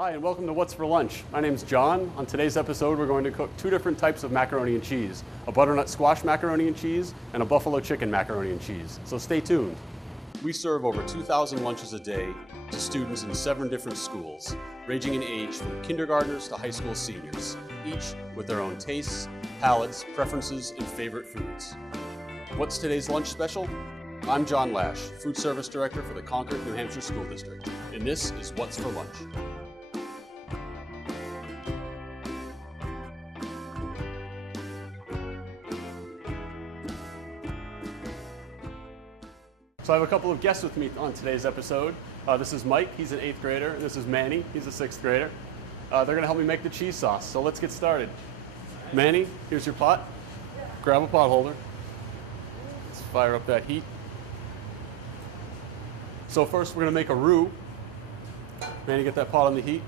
Hi, and welcome to What's for Lunch. My name's John. On today's episode, we're going to cook two different types of macaroni and cheese, a butternut squash macaroni and cheese and a buffalo chicken macaroni and cheese. So stay tuned. We serve over 2,000 lunches a day to students in 7 different schools, ranging in age from kindergartners to high school seniors, each with their own tastes, palates, preferences, and favorite foods. What's today's lunch special? I'm John Lash, Food Service Director for the Concord, New Hampshire School District, and this is What's for Lunch. So I have a couple of guests with me on today's episode. This is Mike, he's an 8th grader, and this is Manny, he's a 6th grader. They're gonna help me make the cheese sauce, so let's get started. Manny, here's your pot. Grab a pot holder. Let's fire up that heat. So first we're gonna make a roux. Manny, get that pot on the heat.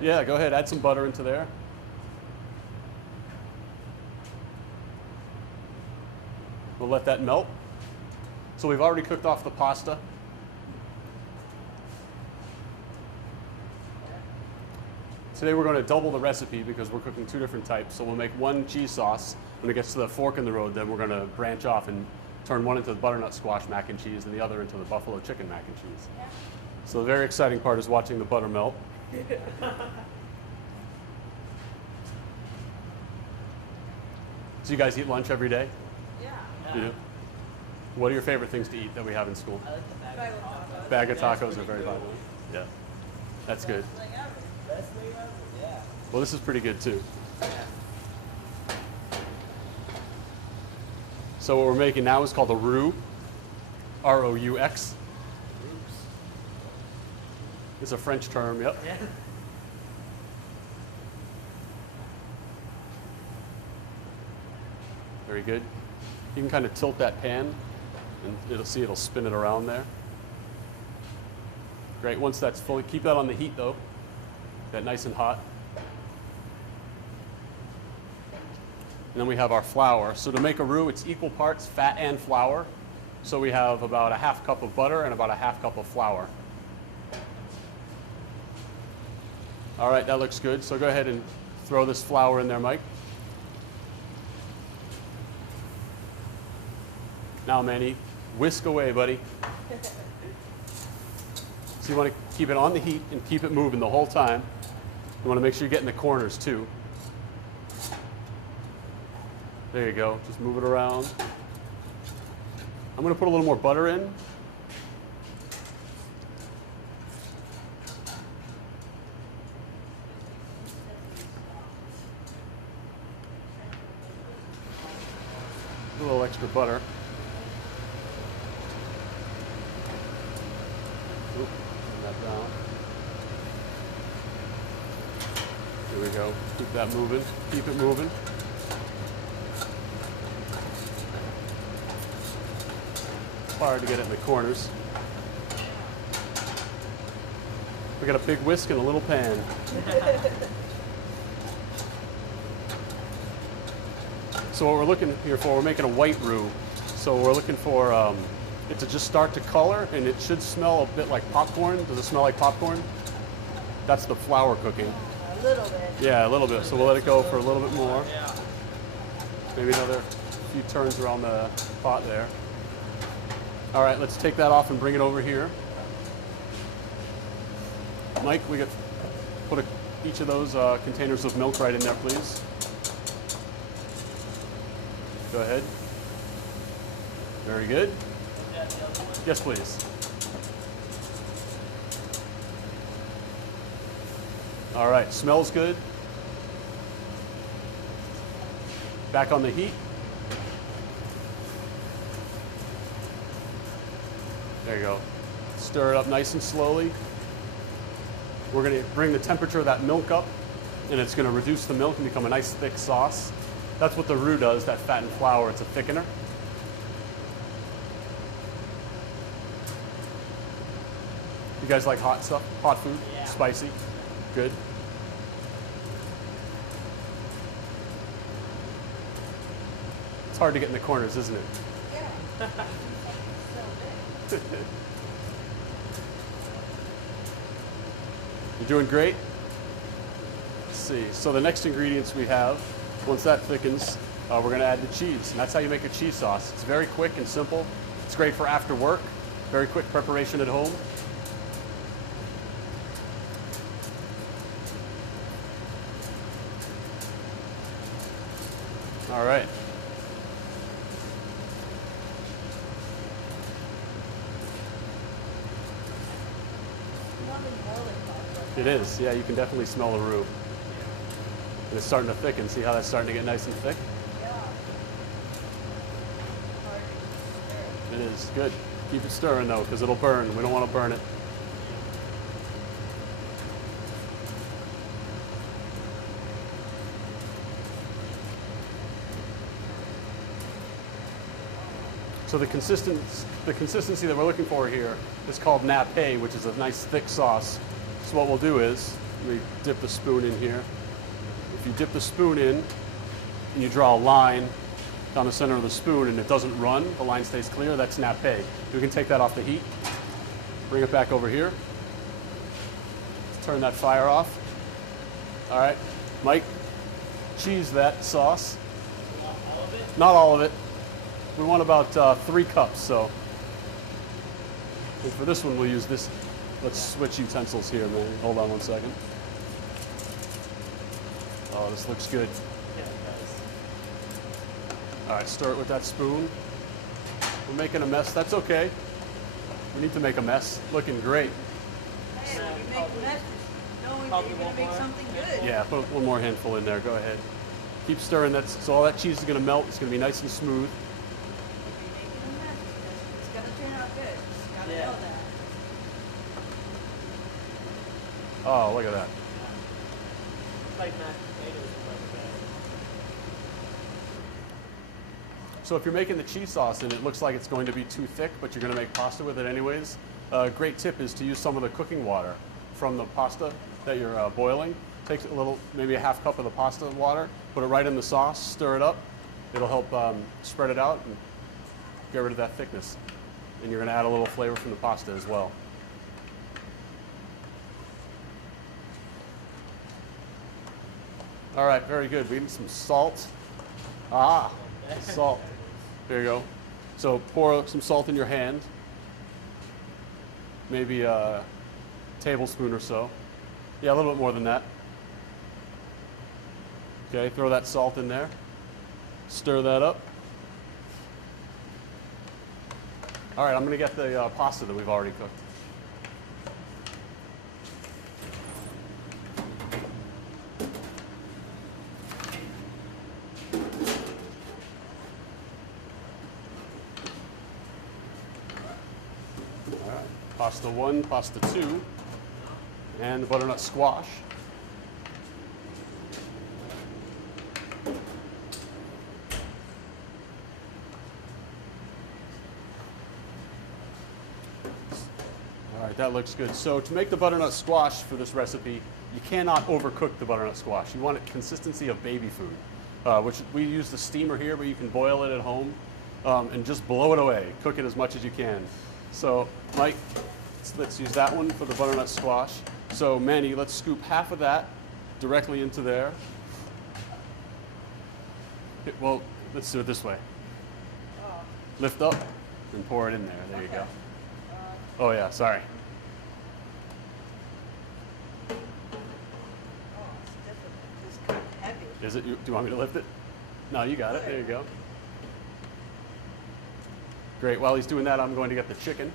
Yeah, go ahead, add some butter into there. We'll let that melt. So we've already cooked off the pasta. Today we're going to double the recipe because we're cooking 2 different types. So we'll make one cheese sauce. When it gets to the fork in the road, then we're going to branch off and turn one into the butternut squash mac and cheese and the other into the buffalo chicken mac and cheese. Yeah. So the very exciting part is watching the butter melt. So you guys eat lunch every day? Yeah. You do? What are your favorite things to eat that we have in school? I like the bag of tacos. Bag of tacos are very popular. Yeah, that's good. Best thing ever. Yeah. Well, this is pretty good too. So what we're making now is called a roux, R-O-U-X. It's a French term, yep. Yeah. Very good. You can kind of tilt that pan and it'll spin it around there. Great, once that's fully, keep that on the heat though, that nice and hot. And then we have our flour. So to make a roux, it's equal parts fat and flour. So we have about a half cup of butter and about a half cup of flour. All right, that looks good. So go ahead and throw this flour in there, Mike. Now, Manny, whisk away, buddy. So you want to keep it on the heat and keep it moving the whole time. You want to make sure you're getting the corners too. There you go, just move it around. I'm going to put a little more butter in. A little extra butter. Oop, turn that down. Here we go. Keep that moving. Keep it moving. It's hard to get it in the corners. We got a big whisk and a little pan. So what we're looking here for, we're making a white roux. So we're looking for it to just start to color, and it should smell a bit like popcorn. Does it smell like popcorn? That's the flour cooking. A little bit. Yeah, a little bit. So we'll let it go for a little bit more. Yeah. Maybe another few turns around the pot there. All right, let's take that off and bring it over here. Mike, we get put each of those containers of milk right in there, please. Go ahead. Very good. Yes, please. All right, smells good. Back on the heat. There you go. Stir it up nice and slowly. We're going to bring the temperature of that milk up, and it's going to reduce the milk and become a nice thick sauce. That's what the roux does, that fat and flour. It's a thickener. You guys like hot stuff? Hot food? Yeah. Spicy? Good. It's hard to get in the corners, isn't it? Yeah. So big. You're doing great. Let's see. So the next ingredients we have, once that thickens, we're going to add the cheese. And that's how you make a cheese sauce. It's very quick and simple. It's great for after work. Very quick preparation at home. All right. It is, yeah, you can definitely smell the roux. And it's starting to thicken. See how that's starting to get nice and thick? It is, good. Keep it stirring though, because it'll burn. We don't want to burn it. So the consistency that we're looking for here is called nappe, which is a nice thick sauce. So what we'll do is, we dip the spoon in here. If you dip the spoon in and you draw a line down the center of the spoon and it doesn't run, the line stays clear, that's nappe. We can take that off the heat, bring it back over here. Let's turn that fire off. All right, Mike, cheese that sauce. All of it? Not all of it. We want about 3 cups, so. And for this one, we'll use this. Let's switch utensils here, man. Hold on one second. Oh, this looks good. Yeah, it does. All right, stir it with that spoon. We're making a mess. That's okay. We need to make a mess. Looking great. Hey, when you make messes, knowing that Probably you're going one to make more. something good. Yeah, put one more handful in there. Go ahead. Keep stirring that. So all that cheese is going to melt. It's going to be nice and smooth. If you're making a mess, it's going to turn out good. You got to Yeah. know that. Oh, look at that. It's like mashed potatoes in like that. So if you're making the cheese sauce and it looks like it's going to be too thick, but you're going to make pasta with it anyways, a great tip is to use some of the cooking water from the pasta that you're boiling. Take a little, maybe a half cup of the pasta water, put it right in the sauce, stir it up. It'll help spread it out and get rid of that thickness. And you're going to add a little flavor from the pasta as well. All right, very good. We need some salt. Ah, salt. There you go. So pour some salt in your hand, maybe a tablespoon or so. Yeah, a little bit more than that. Okay, throw that salt in there. Stir that up. All right, I'm going to get the pasta that we've already cooked. All right, pasta 1, pasta 2, and the butternut squash. All right, that looks good. So to make the butternut squash for this recipe, you cannot overcook the butternut squash. You want a consistency of baby food, which we use the steamer here, but you can boil it at home and just blow it away. Cook it as much as you can. So Mike, let's use that one for the butternut squash. So Manny, let's scoop half of that directly into there. Well, let's do it this way. Lift up and pour it in there. There you go. Oh yeah, sorry. Oh, it's difficult. It's kind of heavy. Is it? Do you want me to lift it? No, you got it. There you go. Great. While he's doing that, I'm going to get the chicken.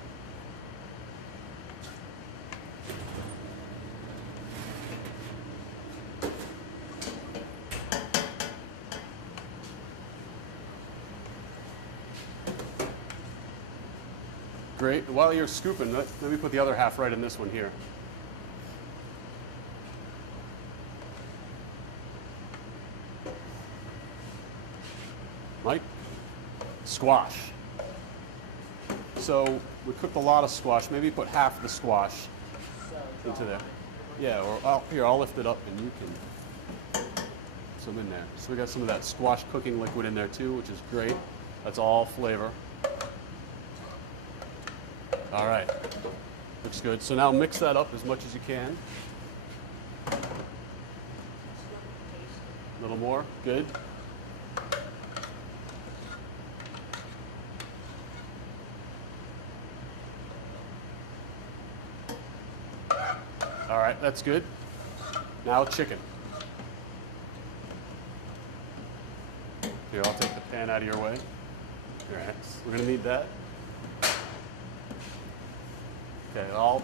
Great. While you're scooping, let me put the other half right in this one here. Mike, squash. So we cooked a lot of squash. Maybe put half the squash into there. Yeah, or here, I'll lift it up and you can put some in there. So we got some of that squash cooking liquid in there too, which is great. That's all flavor. All right, looks good. So now mix that up as much as you can. more. Good. All right, that's good. Now chicken. Here, I'll take the pan out of your way. All right, we're gonna need that. Okay, I'll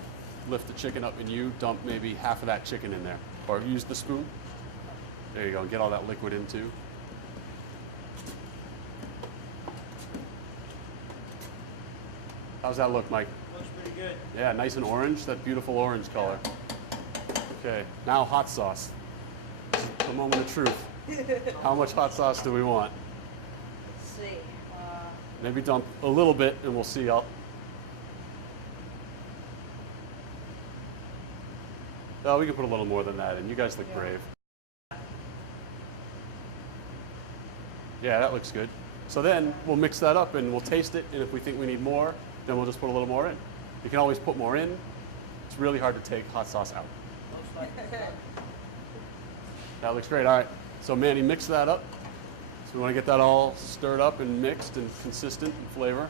lift the chicken up and you dump maybe half of that chicken in there. Or use the spoon. There you go, get all that liquid in too. How's that look, Mike? Looks pretty good. Yeah, nice and orange, that beautiful orange color. Okay, now hot sauce. This is the moment of truth. How much hot sauce do we want? Let's see. Maybe dump a little bit and we'll see. Oh, we can put a little more than that in. You guys look Yeah. brave. Yeah, that looks good. So then we'll mix that up and we'll taste it, and if we think we need more, then we'll just put a little more in. You can always put more in. It's really hard to take hot sauce out. Looks like That looks great. All right. So Manny, mix that up. So we want to get that all stirred up and mixed and consistent in flavor.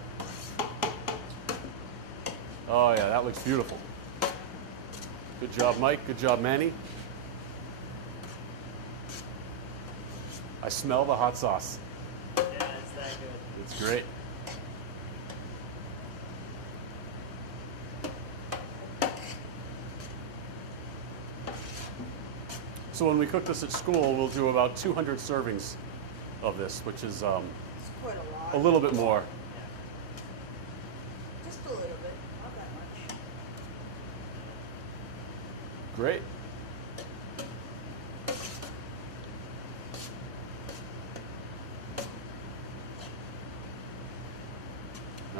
Oh yeah, that looks beautiful. Good job, Mike. Good job, Manny. I smell the hot sauce. yeah, it's that good. It's great. So when we cook this at school, we'll do about 200 servings of this, which is It's quite a lot. a little bit more. Just a little bit, not that much. Great.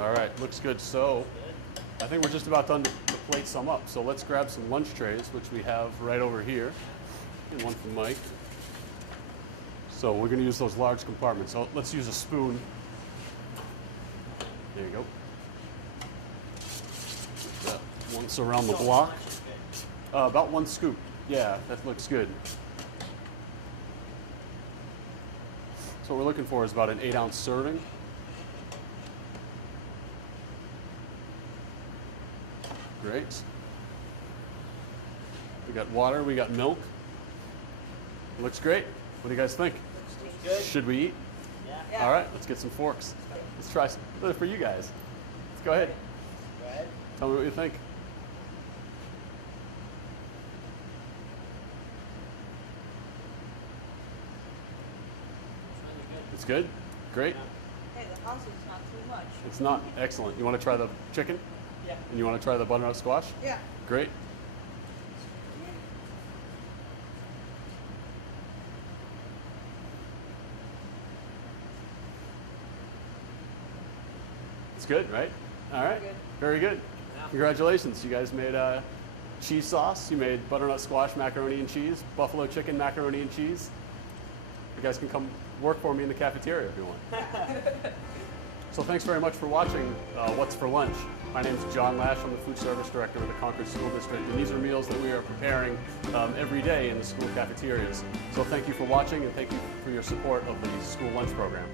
All right, looks good. So I think we're just about done to plate some up. So let's grab some lunch trays, which we have right over here. And one from Mike. So we're going to use those large compartments. So let's use a spoon. There you go. Put that once around the So block. much is good. About one scoop. Yeah, that looks good. So what we're looking for is about an 8-ounce serving. Great. We got water, we got milk. Looks great. What do you guys think? Looks tasty. Good. Should we eat? Yeah. Yeah. All right, let's get some forks. Let's try some for you guys. Let's go ahead. Go ahead. Tell me what you think. It's really good. It's good? Great. Hey, the house is not too much. It's not. Excellent. You want to try the chicken? Yeah. And you want to try the butternut squash? Yeah. Great. It's good, right? All right. Good. Very good. Yeah. Congratulations. You guys made cheese sauce. You made butternut squash macaroni and cheese, buffalo chicken macaroni and cheese. You guys can come work for me in the cafeteria if you want. So thanks very much for watching What's for Lunch. My name is John Lash. I'm the food service director of the Concord School District, and these are meals that we are preparing every day in the school cafeterias. So thank you for watching, and thank you for your support of the school lunch program.